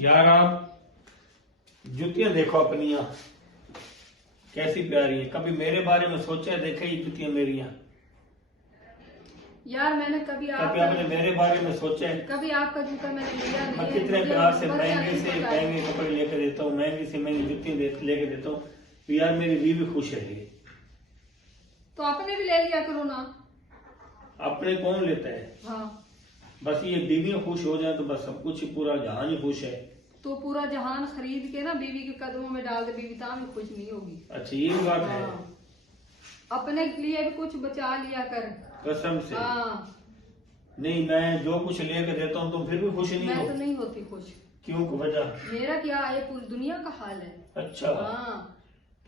यार आप जुतियां देखो अपनी कैसी प्यारी है। कभी मेरे बारे में सोचा है? देखे ये जुतियां मेरी यार मैंने कभी आपने मेरे बारे में सोचा है? कभी आपका जूता मैंने लिया नहीं मैं है। कितने प्यार से महंगे कपड़े लेके देता हूँ, महंगी से महंगी जुतियां लेके देता हूँ। तो यार मेरी बीवी खुश है। तो आपने भी ले लिया करो ना। अपने कौन लेता है? हाँ। बस ये बीवी खुश हो जाए तो बस सब कुछ पूरा जहान ही खुश है। तो पूरा जहान खरीद के ना बीवी के कदमों में डाल दे, बीवी ताम भी खुश नहीं होगी। अच्छा ये भी बात है। अपने लिए भी कुछ बचा लिया कर कसम से। हाँ। नहीं मैं जो कुछ लेके देता हूँ तुम फिर भी खुश नहीं हो? मैं तो नहीं होती खुश। क्यों वजह? मेरा क्या है, पूरी दुनिया का हाल है। अच्छा हाँ।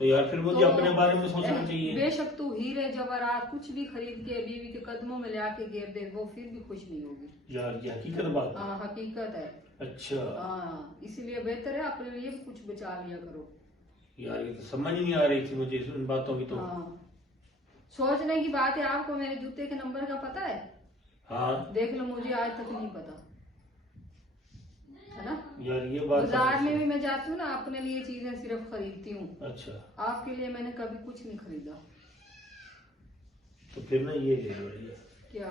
तो यार फिर मुझे तो अपने बारे में सोचना चाहिए। बेशक तू हीरे जवाहरात कुछ भी खरीद के बीवी के कदमों में ले आके गिर दे, वो फिर भी खुश नहीं होगी। यार ये हकीकत बात है। हाँ हकीकत है। अच्छा हाँ, इसीलिए बेहतर है अपने लिए भी कुछ बचा लिया करो। यार ये तो समझ नहीं आ रही थी मुझे इन बातों की। तो हाँ, सोचने की बात है। आपको मेरे जूते के नंबर का पता है? हाँ देख लो, मुझे आज तक नहीं पता है ना। यार ये बात बाजार में भी मैं जाती हूँ ना, अपने लिए चीजें सिर्फ खरीदती हूँ। अच्छा आपके लिए मैंने कभी कुछ नहीं खरीदा। तो फिर ना ये ले लो। क्या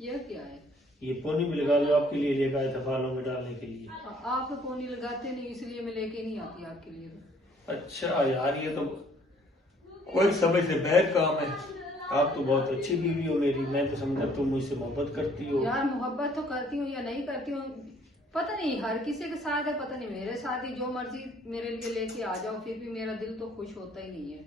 ये क्या है? ये पोनी में लगा लो, आपके लिए लेकर आया था बालों में डालने के लिए। आप तो पोनी लगाते नहीं, इसलिए मैं लेके नहीं आती आपके लिए। अच्छा यार ये तो कोई समझ से बाहर काम है। आप तो बहुत अच्छी बीवी हो मेरी। मैं तो समझा तुम मुझसे मोहब्बत करती हो। यार मोहब्बत तो करती हूँ या नहीं करती हूँ पता नहीं, हर किसी के साथ है, पता नहीं मेरे साथ ही जो मर्जी मेरे लिए लेके आ जाओ, फिर भी मेरा दिल तो खुश होता ही नहीं है।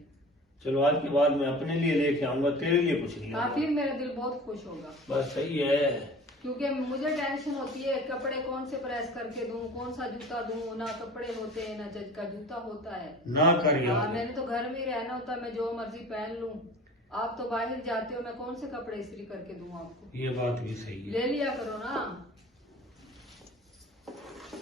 चलो आज के बाद मैं अपने लिए लेके आऊंगा, तेरे लिए कुछ नहीं। हाँ, फिर मेरा दिल बहुत खुश होगा। बस सही है। क्योंकि मुझे टेंशन होती है कपड़े कौन से प्रेस करके दूं, कौन सा जूता दूं। ना कपड़े होते हैं ना जज का जूता होता है ना कर हाँ, मैंने तो घर में ही रहना होता है, मैं जो मर्जी पहन लूं। आप तो बाहर जाते हो, मैं कौन से कपड़े इस्त्री करके दूं आपको? ये बात भी सही है। ले लिया करो ना।